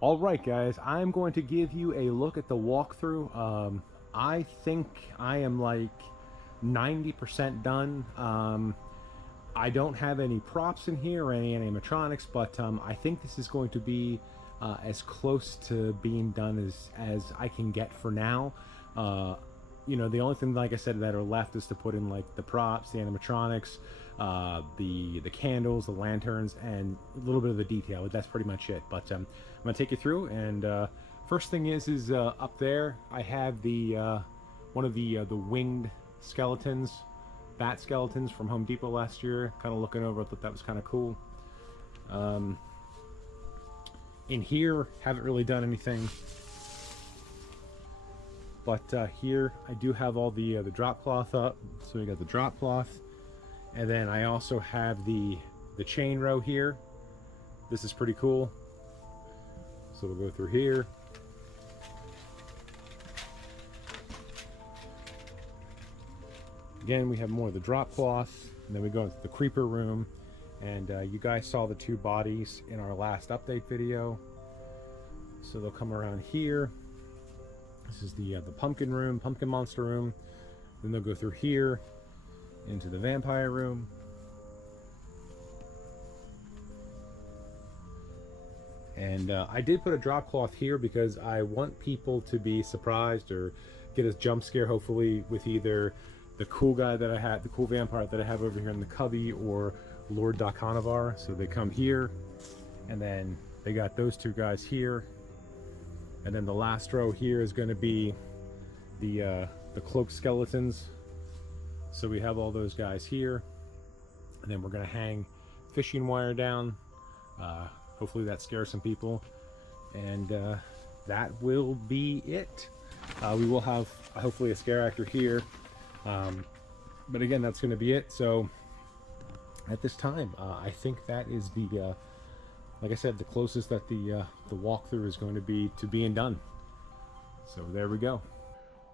All right, guys, I'm going to give you a look at the walkthrough. I think I am like 90% done. I don't have any props in here or any animatronics, but I think this is going to be as close to being done as I can get for now. The only thing, like I said, that are left is to put in like the props, the animatronics, the candles, the lanterns, and a little bit of the detail. That's pretty much it. But I'm gonna take you through. And first thing is up there I have the one of the winged skeletons, bat skeletons from Home Depot last year. Kind of looking over, I thought that was kind of cool. In here, haven't really done anything. But here I do have all the drop cloth up. So we got the drop cloth, and then I also have the chain row here. This is pretty cool. So we'll go through here. Again, we have more of the drop cloth, and then we go into the creeper room. And you guys saw the two bodies in our last update video. So they'll come around here. This is the pumpkin room, pumpkin monster room. Then they'll go through here into the vampire room. And I did put a drop cloth here because I want people to be surprised or get a jump scare, hopefully, with either the cool guy that I had, the cool vampire that I have over here in the cubby, or Lord Dakanavar. So they come here, and then they got those two guys here. And then the last row here is going to be the cloaked skeletons. So we have all those guys here, and then we're going to hang fishing wire down. Hopefully that scares some people, and that will be it. We will have hopefully a scare actor here, but again, that's going to be it. So at this time, I think that is the like I said, the closest that the walkthrough is going to be to being done. So there we go.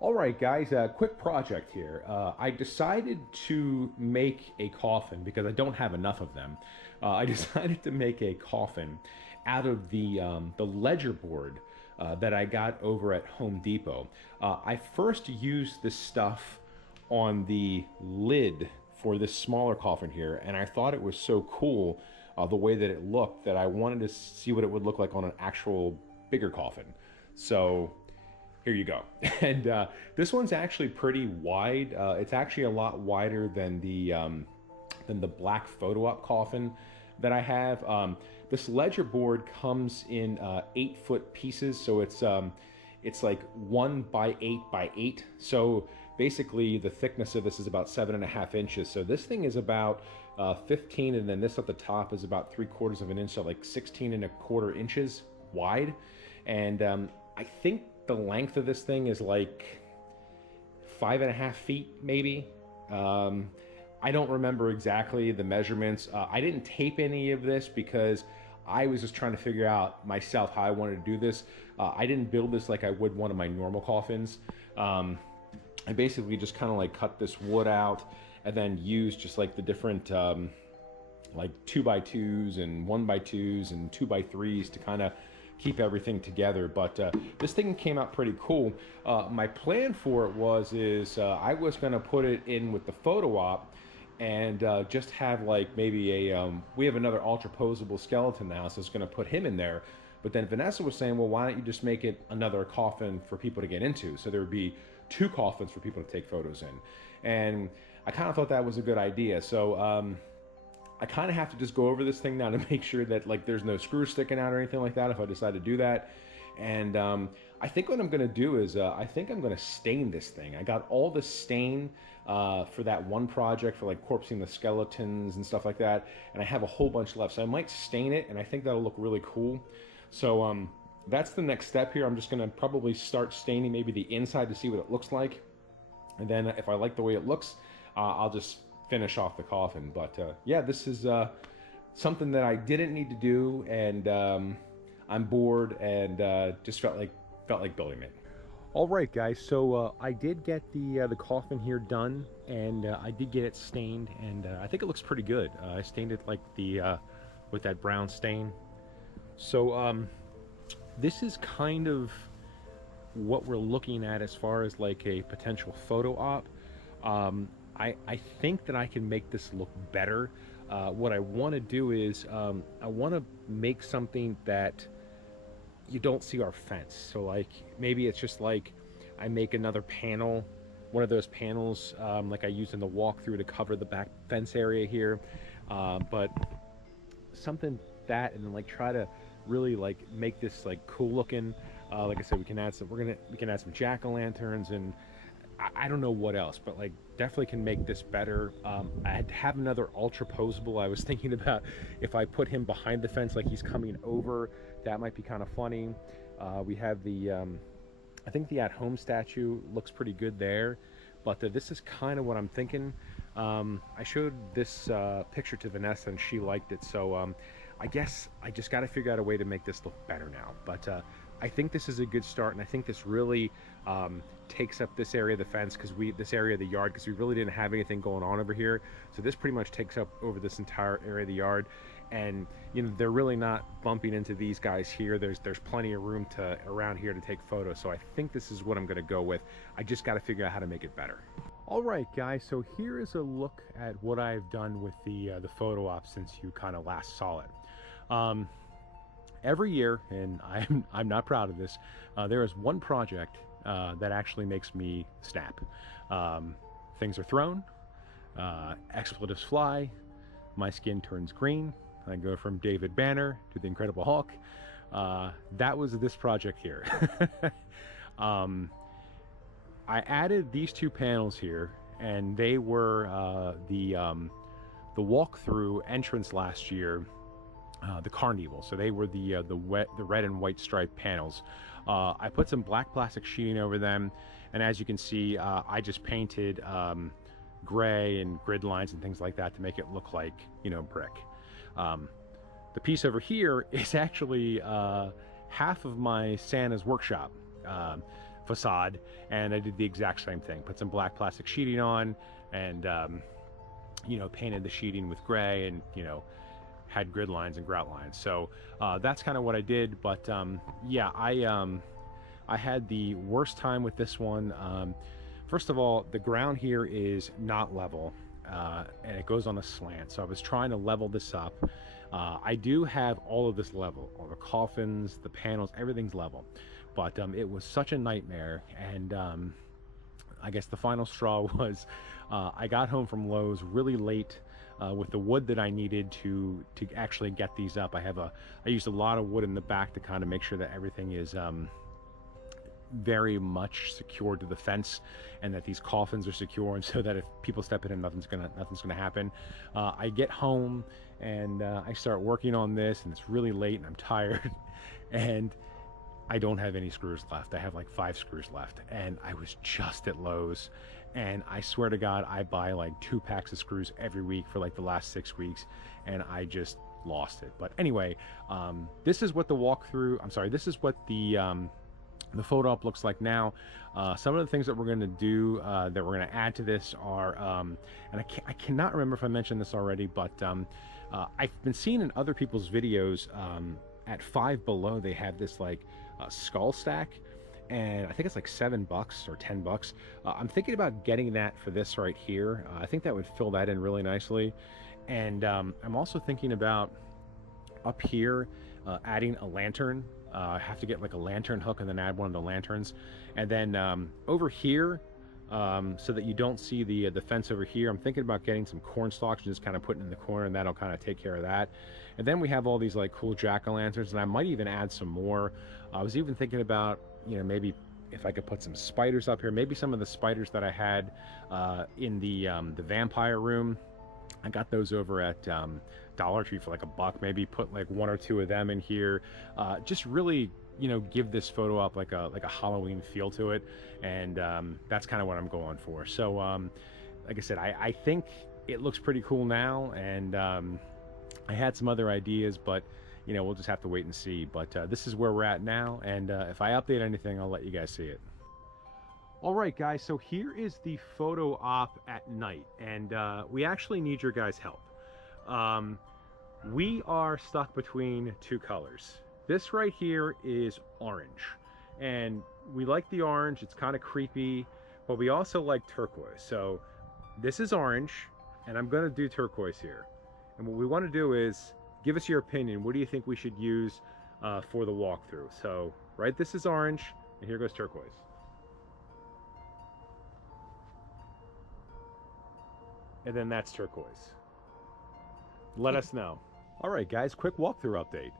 All right, guys, quick project here. I decided to make a coffin because I don't have enough of them. I decided to make a coffin out of the ledger board that I got over at Home Depot. I first used this stuff on the lid for this smaller coffin here, and I thought it was so cool the way that it looked that I wanted to see what it would look like on an actual bigger coffin. So here you go. And this one's actually pretty wide. It's actually a lot wider than the black photo op coffin that I have. This ledger board comes in 8-foot pieces, so it's like 1 by 8 by 8. So basically the thickness of this is about 7.5 inches. So this thing is about 15, and then this at the top is about 3/4 of an inch, so like 16.25 inches wide. And I think the length of this thing is like 5.5 feet, maybe. I don't remember exactly the measurements. I didn't tape any of this because I was just trying to figure out myself how I wanted to do this. I didn't build this like I would one of my normal coffins. I basically just kind of like cut this wood out and then used just like the different like 2x2s and 1x2s and 2x3s to kind of keep everything together. But this thing came out pretty cool. My plan for it is I was going to put it in with the photo op and just have like maybe a we have another ultra posable skeleton now, so I was going to put him in there. But then Vanessa was saying, well, why don't you just make it another coffin for people to get into, so there would be 2 coffins for people to take photos in. And I kind of thought that was a good idea. So I kind of have to just go over this thing now to make sure that like there's no screws sticking out or anything like that if I decide to do that. And I think what I'm going to do is I think I'm going to stain this thing. I got all the stain for that one project for like corpsing the skeletons and stuff like that, and I have a whole bunch left, so I might stain it, and I think that'll look really cool. So that's the next step here. I'm just going to probably start staining maybe the inside to see what it looks like, and then if I like the way it looks, I'll just finish off the coffin. But yeah, this is something that I didn't need to do, and I'm bored and just felt like building it. All right, guys, so I did get the coffin here done, and I did get it stained, and I think it looks pretty good. I stained it like with that brown stain. So this is kind of what we're looking at as far as like a potential photo op. I think that I can make this look better. What I want to do is I want to make something that you don't see our fence. So like maybe it's just like I make another panel, one of those panels like I used in the walkthrough to cover the back fence area here, but something that, and then like try to really like make this like cool looking. Like I said, we can add some, we can add some jack-o'-lanterns, and I don't know what else, but like definitely can make this better. I'd have another ultra posable. I was thinking about if I put him behind the fence like he's coming over, that might be kind of funny. We have the I think the at-home statue looks pretty good there, but this is kind of what I'm thinking. I showed this picture to Vanessa and she liked it, so I guess I just got to figure out a way to make this look better now. But I think this is a good start, and I think this really takes up this area of the fence, because this area of the yard, because we really didn't have anything going on over here. So this pretty much takes up over this entire area of the yard, and you know, they're really not bumping into these guys here. There's plenty of room around here to take photos. So I think this is what I'm going to go with. I just got to figure out how to make it better. All right, guys. So here is a look at what I've done with the photo op since you kind of last saw it. Every year, and I'm not proud of this, there is one project that actually makes me snap. Things are thrown, expletives fly, my skin turns green, I go from David Banner to the Incredible Hulk. That was this project here. I added these two panels here, and they were the walkthrough entrance last year. The Carnival, so they were the red and white striped panels. I put some black plastic sheeting over them, and as you can see, I just painted gray and grid lines and things like that to make it look like, you know, brick. The piece over here is actually half of my Santa's workshop facade, and I did the exact same thing. Put some black plastic sheeting on, and you know, painted the sheeting with gray, and you know, had grid lines and grout lines. So that's kind of what I did. But yeah, I had the worst time with this one. First of all, the ground here is not level, and it goes on a slant. So I was trying to level this up. I do have all of this level, all the coffins, the panels, everything's level. But it was such a nightmare. And I guess the final straw was I got home from Lowe's really late with the wood that I needed to actually get these up. I used a lot of wood in the back to kind of make sure that everything is very much secured to the fence, and that these coffins are secure, and so that if people step in and nothing's gonna happen. I get home and I start working on this, and it's really late and I'm tired, and I don't have any screws left. I have like 5 screws left, and I was just at Lowe's, and I swear to God, I buy like 2 packs of screws every week for like the last 6 weeks, and I just lost it. But anyway, this is what the walkthrough, this is what the photo op looks like now. Some of the things that we're going to do, that we're going to add to this are, and I cannot remember if I mentioned this already, but I've been seeing in other people's videos, at Five Below, they have this like skull stack, and I think it's like $7 or $10. I'm thinking about getting that for this right here. I think that would fill that in really nicely. And I'm also thinking about up here adding a lantern. I have to get like a lantern hook and then add one of the lanterns. And then over here, so that you don't see the fence over here, I'm thinking about getting some corn stalks and just kind of putting in the corner, and that'll kind of take care of that. And then we have all these like cool jack-o'-lanterns, and I might even add some more. I was even thinking about, you know, maybe if I could put some spiders up here, maybe some of the spiders that I had in the vampire room. I got those over at Dollar Tree for like $1. Maybe put like 1 or 2 of them in here. Just really, you know, give this photo up like a Halloween feel to it, and that's kind of what I'm going for. So like I said, I think it looks pretty cool now, and I had some other ideas, but you know, we'll just have to wait and see. But this is where we're at now, and if I update anything, I'll let you guys see it. All right, guys, so here is the photo op at night, and we actually need your guys' help. We are stuck between 2 colors. This right here is orange, and we like the orange. It's kind of creepy, but we also like turquoise. So this is orange, and I'm gonna do turquoise here. And what we want to do is give us your opinion. What do you think we should use for the walkthrough? So right, this is orange, and here goes turquoise. And then that's turquoise. Let us know. All right, guys, quick walkthrough update.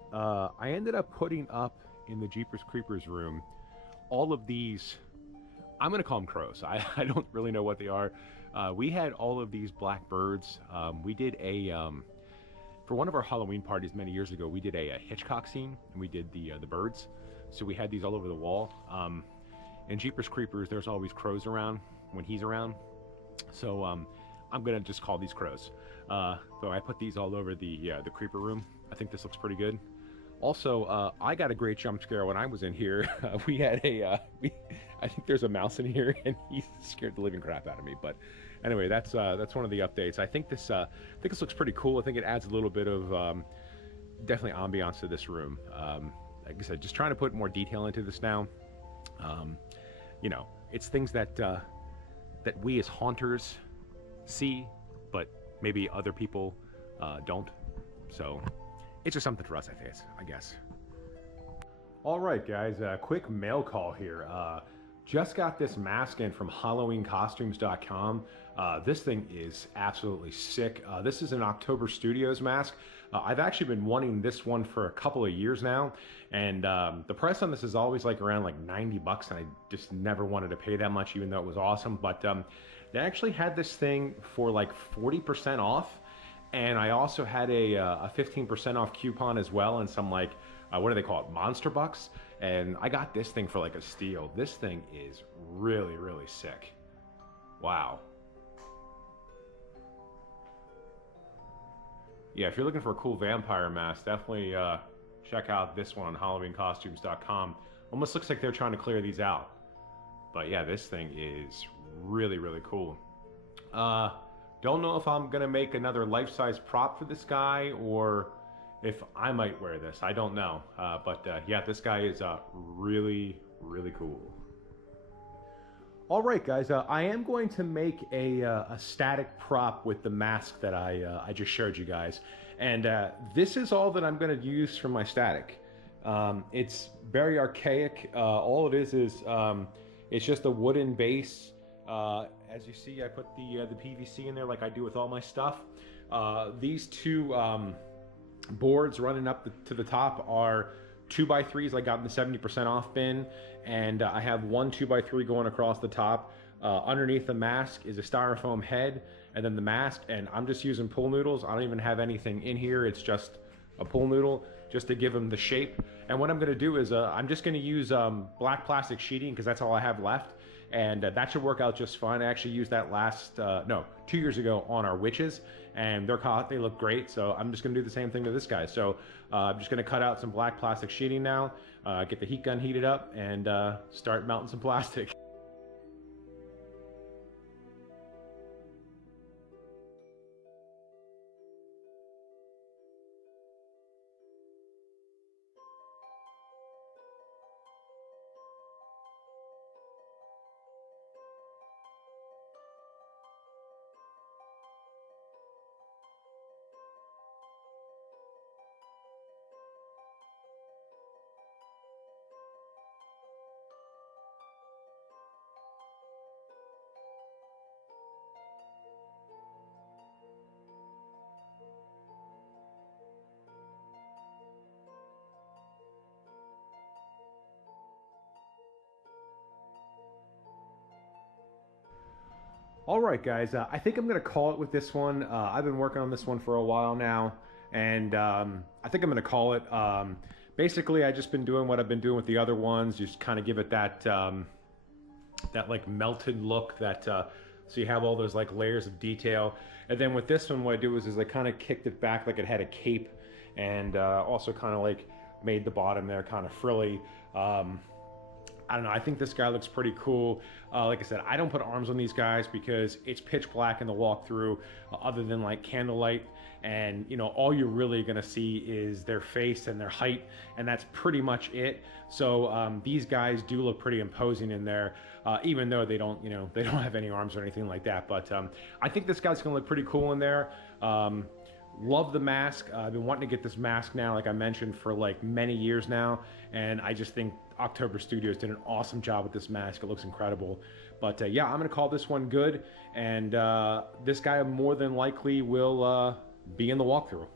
I ended up putting up in the Jeepers Creepers room all of these, I'm gonna call them crows. I don't really know what they are. We had all of these black birds. We did for one of our Halloween parties many years ago, we did a Hitchcock scene, and we did the birds. So we had these all over the wall. In Jeepers Creepers, there's always crows around when he's around. So I'm gonna just call these crows. So I put these all over the creeper room. I think this looks pretty good. Also, I got a great jump scare when I was in here. We had I think there's a mouse in here, and he scared the living crap out of me. But anyway, that's one of the updates. I think this looks pretty cool. I think it adds a little bit of definitely ambiance to this room. Like I said, just trying to put more detail into this now. You know, it's things that that we as haunters see, but maybe other people don't. So it's just something for us, I guess. All right, guys, quick mail call here. Just got this mask in from HalloweenCostumes.com. This thing is absolutely sick. This is an October Studios mask. I've actually been wanting this one for a couple of years now, and the price on this is always like around like 90 bucks, and I just never wanted to pay that much, even though it was awesome. But they actually had this thing for like 40% off, and I also had a 15% off coupon as well, and some like, what do they call it, Monster Bucks, and I got this thing for like a steal. This thing is really, really sick. Wow. Yeah, if you're looking for a cool vampire mask, definitely check out this one on HalloweenCostumes.com. Almost looks like they're trying to clear these out. But yeah, this thing is really, really cool. Don't know if I'm gonna make another life-size prop for this guy, or if I might wear this. I don't know. But yeah, this guy is really, really cool. All right, guys, I am going to make a static prop with the mask that I just showed you guys. And this is all that I'm gonna use for my static. It's very archaic. All it is it's just a wooden base. As you see, I put the PVC in there like I do with all my stuff. These two boards running up to the top are 2x3s I got in the 70% off bin, and I have one 2x3 going across the top. Underneath the mask is a styrofoam head, and then the mask, and I'm just using pool noodles. I don't even have anything in here. It's just a pool noodle just to give them the shape. And what I'm gonna do is I'm just gonna use black plastic sheeting, because that's all I have left. And that should work out just fine. I actually used that 2 years ago on our witches, and they're caught. They look great. So I'm just gonna do the same thing to this guy. So I'm just gonna cut out some black plastic sheeting now, get the heat gun heated up, and start melting some plastic. All right, guys, I think I'm gonna call it with this one. I've been working on this one for a while now, and I think I'm gonna call it. Basically, I just been doing what I've been doing with the other ones, just kind of give it that that like melted look, that so you have all those like layers of detail. And then with this one, what I do is I kind of kicked it back like it had a cape, and also kind of like made the bottom there kind of frilly. I don't know. I think this guy looks pretty cool. Like I said, I don't put arms on these guys because it's pitch black in the walkthrough, other than like candlelight. And you know, all you're really gonna see is their face and their height, and that's pretty much it. So these guys do look pretty imposing in there, even though they don't, you know, they don't have any arms or anything like that. But I think this guy's gonna look pretty cool in there. Love the mask. I've been wanting to get this mask now, like I mentioned, for like many years now, and I just think October Studios did an awesome job with this mask. It looks incredible. But yeah, I'm gonna call this one good, and this guy more than likely will be in the walkthrough.